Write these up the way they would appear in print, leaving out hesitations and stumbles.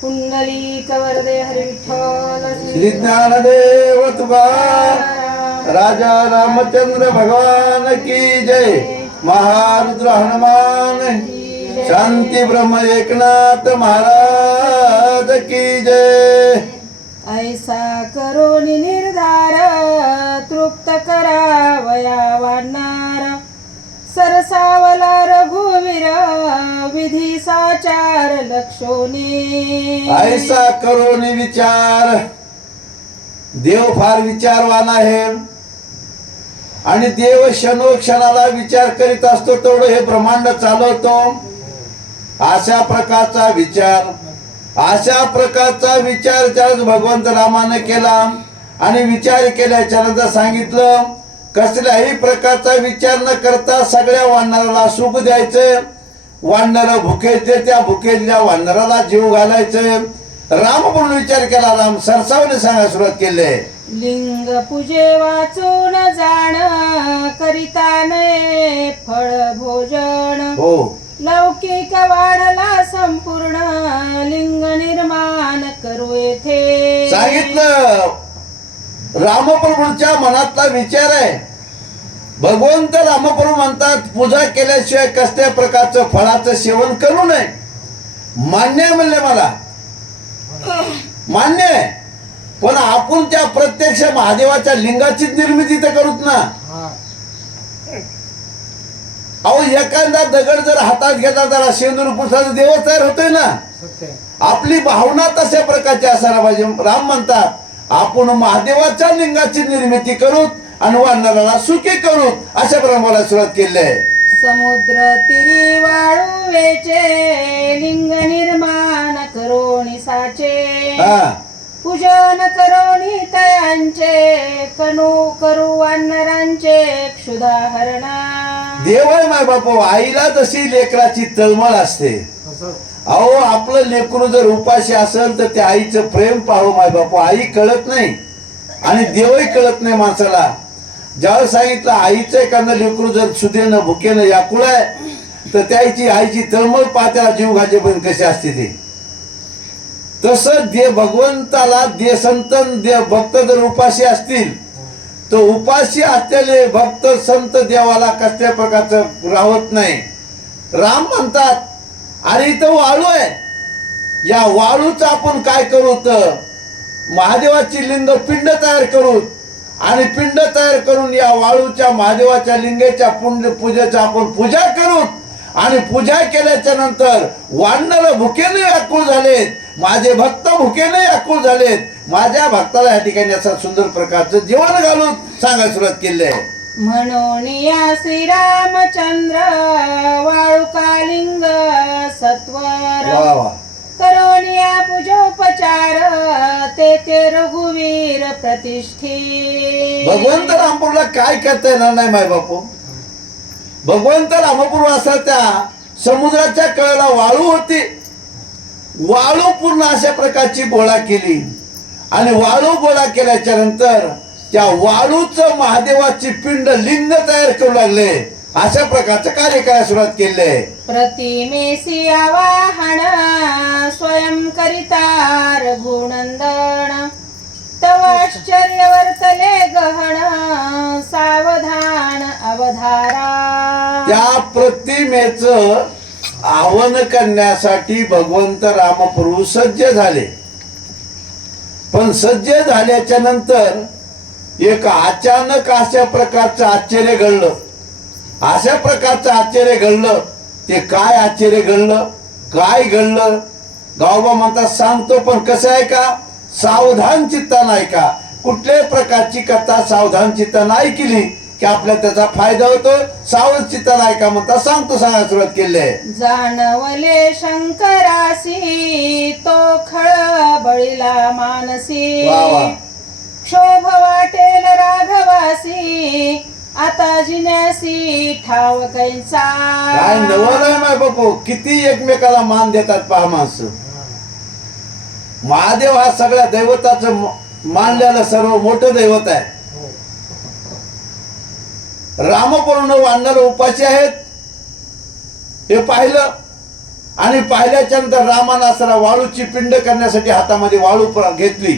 पुंडलिक वरदे हरी विठ्ठल श्री ज्ञानदेव तुकार राजा रामचंद्र भगवान की जय। महारुद्र हनुमान शांती ब्रह्म एकनाथ महाराज की जय। ऐसा करोनी निर्धार तृप्त करावया वाढणार सरसावला रघुवीर विधी साचार लक्षोनी। ऐसा करोनी विचार, देव फार विचारवान आहे आणि देव क्षणोक्षणाला विचार करीत असतो, तेवढं हे ब्रह्मांड चालवतो। अशा प्रकारचा विचार त्याच भगवंत रामाने केला आणि विचार केल्याच्या नंतर सांगितलं कसल्याही प्रकारचा विचार न करता सगळ्या वानराला सुख द्यायचं। वानर भुकेचे त्या भुकेल्या वानराला जीव घालायचं। राम म्हणून विचार केला, राम सरसावने सांगायला सुरुवात केली। लिंग पूजे वाचून जाण करिता नये फळ भोजन हो लौकिक वाढला संपूर्ण लिंग निर्माण करू येथे। सांगितलं रामप्रभूंच्या मनातला विचार आहे। भगवंत रामप्रभू म्हणतात पूजा केल्याशिवाय कसल्या प्रकारचं फळाचं सेवन करू नये। मान्य आहे म्हणले, मला मान्य आहे, पण आपण त्या प्रत्यक्ष महादेवाच्या लिंगाचीच निर्मिती तर करूत ना। अहो एखादा दगड जर हातात घेतला तर शेंदूर पुसाचा देव तयार होतोय ना। आपली भावना तशा प्रकारची असायला पाहिजे। राम म्हणतात आपण महादेवाच्या लिंगाची निर्मिती करू आणि वानराला सुखी करू, अशा प्रमाणे सुरुवात केली आहे। समुद्र तिरी वाळू वेचे लिंग निर्माण करोनी साचे पूजन करोनी तयांचे कनू करू वानरांचे क्षुधाहरणा। देव आहे माय बापू, आईला जशी लेकराची तळमळ असते, अहो आपलं लेकरू जर उपाशी असेल तर त्या आईचं प्रेम पाहू माय बापू। आई कळत नाही आणि देवही कळत नाही माणसाला। ज्यावेळेस सांगितलं आईचं एखादं लेकरू जर सुदेनं भुकेनं याकुळ आहे तर त्याची आईची तळमळ पाहत्याला जीव घाजेपर्यंत कशी असते ते। तसं दे भगवंताला दे संतन दे भक्त जर उपाशी असतील तर उपाशी असलेले भक्त संत देवाला कसल्या प्रकारचं राहत नाही। राम म्हणतात अरे इथं वाळू आहे, या वाळूचं आपण काय करू तर महादेवाची लिंग पिंड तयार करू आणि पिंड तयार करून या वाळूच्या महादेवाच्या लिंगाच्या पूजेचा आपण पूजा करू आणि पूजा केल्याच्या नंतर वानर भुकेने व्याकुळ झालेत, माझे भक्त भुकेने व्याकुळ झालेत, माझ्या भक्ताला या ठिकाणी असं सुंदर प्रकारचं जेवण घालून सांगायला सुरुवात केली आहे। म्हणून या श्रीरामचंद्र वाळुकालिंग सत्वर करोनिया पूजोपचार ते रघुवीर प्रतिष्ठी। भगवंत रामपूरला काय करता येणार नाही माय बापू। भगवंत रामपूर असा त्या समुद्राच्या कळेला वाळू होती, वाळू पूर्ण अशा प्रकारची गोळा केली आणि वाळू गोळा केल्याच्या नंतर त्या वाळूचं महादेवाची पिंड लिंग तयार करू लागले। अशा प्रकारचं कार्य करायला सुरुवात केले। प्रतिमेसी आवाहन स्वयं करिता रघुनंदन तव आश्चर्य वर्तले गहन सावधान अवधारा। त्या प्रतिमेचं आवाहन करण्यासाठी भगवंत रामप्रभू सज्ज झाले, पण सज्ज झाल्याच्या नंतर एक अचानक अशा प्रकारचं आश्चर्य घडलं। अशा प्रकारचं आश्चर्य घडलं, ते काय आश्चर्य घडलं, काय घडलं गावबा म्हणतात सांगतो, पण कसं आहे का सावधान चित्तानं ऐका। कुठल्याही प्रकारची कथा सावधान चित्तानं ऐकली की आपल्या त्याचा फायदा होतो। सावध चित्तानं ऐका म्हणता सांगतो सांगायला सुरुवात केली आहे। जाणवले शंकरासी तो खळबळीला मानसी क्षोभ वाटेल राघवासी आता जिन्यासी ठाव कैसा। काय नवल आहे माय बापू, किती एकमेकाला मान देतात पहा माणसं। महादेव हा सगळ्या दैवताचं मानलेलं सर्व मोठं दैवत आहे। रामपूर्ण वानर उपाशी आहेत हे पाहिलं आणि पाहिल्याच्या नंतर रामानं असताना वाळूची पिंड करण्यासाठी हातामध्ये वाळू घेतली.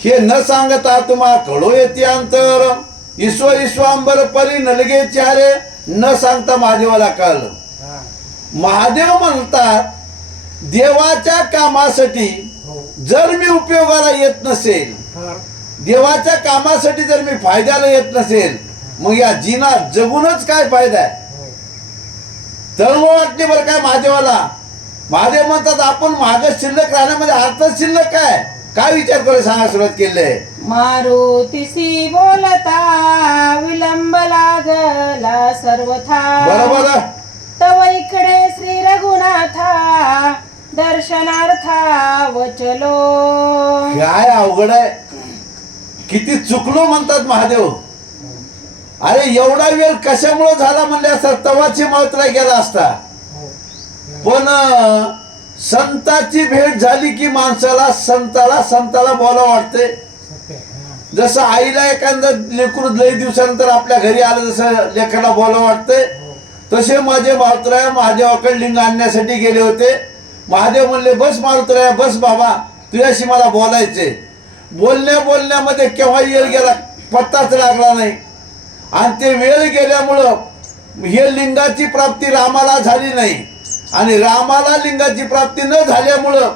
हे न सांगता तुम्हा कळो येते अंतर, ईश्वरांबर परी नलगे चारे, न सांगता महादेवाला कळलं. महादेव म्हणतात देवाच्या कामासाठी जर मी उपयोगाला येत नसेल, देवाच्या कामासाठी जर मी फायद्याला येत नसेल, मग या जीवनात जगूनच काय फायदा आहे. तळमळ वाटली बरं काय महादेवाला. महादेव म्हणतात आपण माग शिल्लक राहण्यामध्ये अर्थ शिल्लक काय विचार करून सांगा सुरुवात केली. मारुतीसी बोलता विलंब लागला सर्वथा, बरोबर. तव इकडे श्री रघुनाथा दर्शनार्था वचलो. काय अवघड आहे, किती चुकलो म्हणतात महादेव. अरे एवढा वेळ कशामुळे झाला म्हणले असता तवाची मावतरा गेला असता. पण संताची भेट झाली की माणसाला संताला बोला वाटते. जसं आईला एखादा लेकरू लई दिवसानंतर आपल्या घरी आलं, जसं लेकराला बोला वाटते, तसे माझे मावतराया महादेवाकडे लिंग आणण्यासाठी गेले होते. महादेव म्हणले बस मारुतराया बस बाबा, तुझ्याशी मला बोलायचे. बोलण्यामध्ये केव्हा येळ गेला पत्ताच लागला नाही. आणि ते वेळ गेल्यामुळं हे लिंगाची प्राप्ती रामाला झाली नाही. आणि रामाला लिंगाची प्राप्ती न झाल्यामुळं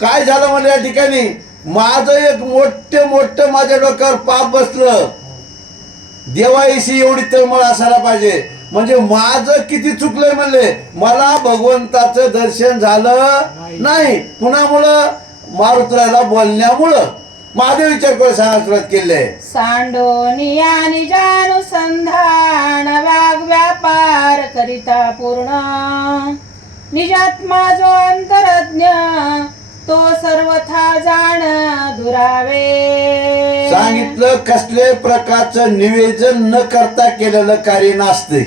काय झालं म्हणजे या ठिकाणी माझं एक मोठं माझ्या डोक्यावर पाप बसलं. देवाईशी एवढी तळमळ असायला पाहिजे. म्हणजे माझं किती चुकलंय म्हणले, मला भगवंताचं दर्शन झालं नाही. कुणामुळं? मारुतराला बोलण्यामुळं. महादेव विचार करून सांगा सुरुवात केली आहे. सांडोनिया निजानुसंधान व्याग व्यापार करिता पूर्ण, निजात्मा जो अंतरज्ञ तो सर्वथा जाण दुरावे. सांगितलं कसले प्रकारचं निवेदन न करता केलेलं कार्य नसते.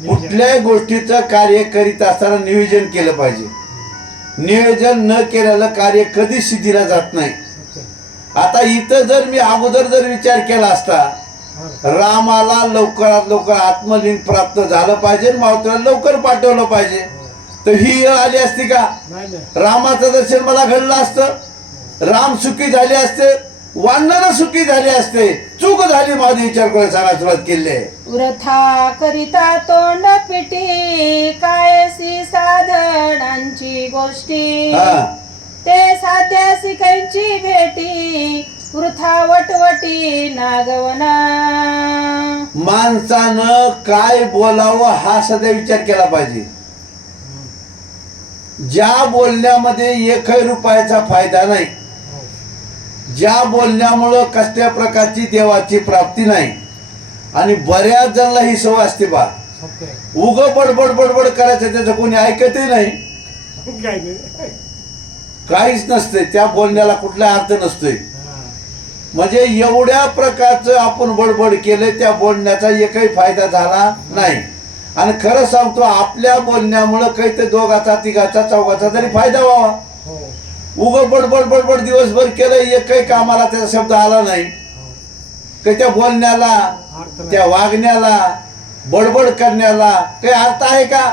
कुठल्याही गोष्टीचं कार्य करीत असताना नियोजन केलं पाहिजे. नियोजन न केलेलं कार्य कधी सिद्धीला जात नाही. आता इथं जर मी अगोदर जर विचार केला असता, रामाला लवकरात लवकर आत्मलिंग प्राप्त झालं पाहिजे, मावतराला लवकर पाठवलं पाहिजे, तर ही वेळ आली असती का? रामाचं दर्शन मला घडलं असतं, राम सुखी झाले असते, वानर सुखी झाले असते. चूक झाली माझी विचार करून सांगा सुरुवात केली आहे. वृथा करिता तोंड पिटी कायसी साधनांची गोष्टी, ते साध्यासी कैची भेटी वृथा वटवटी नागवना. माणसानं काय बोलावं हा सध्या विचार केला पाहिजे. ज्या बोलण्यामध्ये एकही रुपयाचा फायदा नाही, ज्या बोलण्यामुळं कसल्या प्रकारची देवाची प्राप्ती नाही. आणि बऱ्याच जणांना ही सवय असते बा, उग बडबड करायचं, त्याचं कोणी ऐकतही नाही, काहीच नसते, त्या बोलण्याला कुठला अर्थ नसतोय. म्हणजे एवढ्या प्रकारचं आपण बडबड केलं, त्या बोलण्याचा एकही फायदा झाला नाही. आणि खरं सांगतो आपल्या बोलण्यामुळं काही ते दोघाचा तिघाचा चौघाचा तरी फायदा व्हावा. उग बडबड दिवसभर केलं, एकही कामाला त्याचा शब्द आला नाही, काही त्या बोलण्याला त्या वागण्याला बडबड करण्याला काही अर्थ आहे का?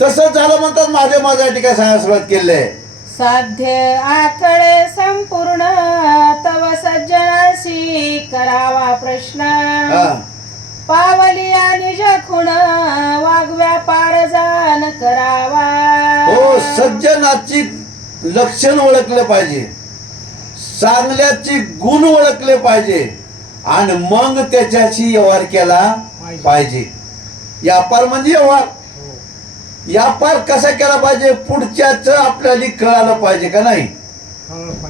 तसंच झालं म्हणतात. माझ्या ठिकाणी सांगायला सुरुवात केली आहे. साध्य आखळे संपूर्ण तव सज्जनाशी करावा प्रश्न, पावलिया निज खुण वाग व्यापार जाण करावा. हो, सज्जनाची लक्षण ओळखलं पाहिजे, चांगल्याची गुण ओळखले पाहिजे, आणि मग त्याच्याशी व्यवहार केला पाहिजे. व्यापार म्हणजे व्यवहार. व्यापार कसा केला पाहिजे? पुढच्याच आपल्याला कळालं पाहिजे का नाही.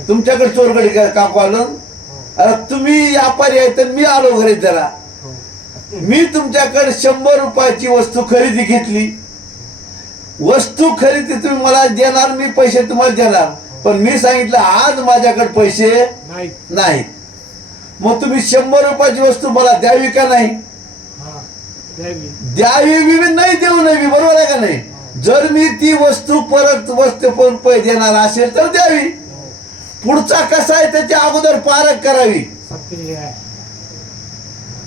तुमच्याकडे चोरगडी काकू आलं, अरे तुम्ही व्यापारी आहे तर मी आलो घरी, जरा मी तुमच्याकडे 100 रुपयाची वस्तू खरेदी घेतली. वस्तू खरेदी तुम्ही मला देणार, मी पैसे तुम्हाला देणार, पण मी सांगितलं आज माझ्याकडे पैसे नाहीत. मग तुम्ही 100 रुपयाची वस्तू मला द्यावी का नाही? द्यावी बी नाही, देऊ नये, बरोबर आहे का नाही? जर मी ती वस्तू पैसे देणार असेल तर द्यावी. पुढचा कसा आहे त्याच्या अगोदर पारख करावी.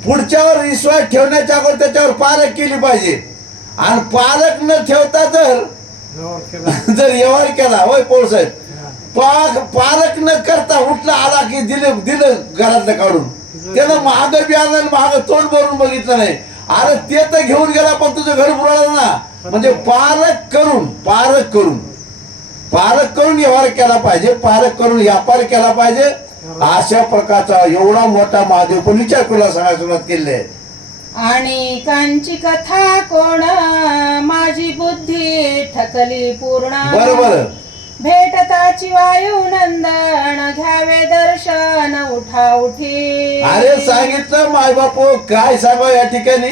पुढच्यावर विश्वास ठेवण्याच्या अगोदर त्याच्यावर पारख केली पाहिजे. आणि पालक न ठेवता जर व्यवहार केला होय पोळसाहेब, पालक न करता उठला आला की दिलं घरातलं काढून, त्यानं महाग बी आणलं महाग तोंड भरून बघितलं नाही. अरे ते तर घेऊन गेला पण तुझं घर बुडालं ना. म्हणजे पालक करून व्यवहार केला पाहिजे, पालक करून व्यापार केला पाहिजे. अशा प्रकारचा एवढा मोठा महादेव पण विचार तुला सांगायला सुरुवात केली आहे. आणि कांची कथा कोण माझी बुद्धी ठकली पूर्ण. बरोबर. भेटताची वायू नंदन घ्यावे दर्शन उठा उठी. अरे सांगितलं माय बापू काय सांगा या ठिकाणी.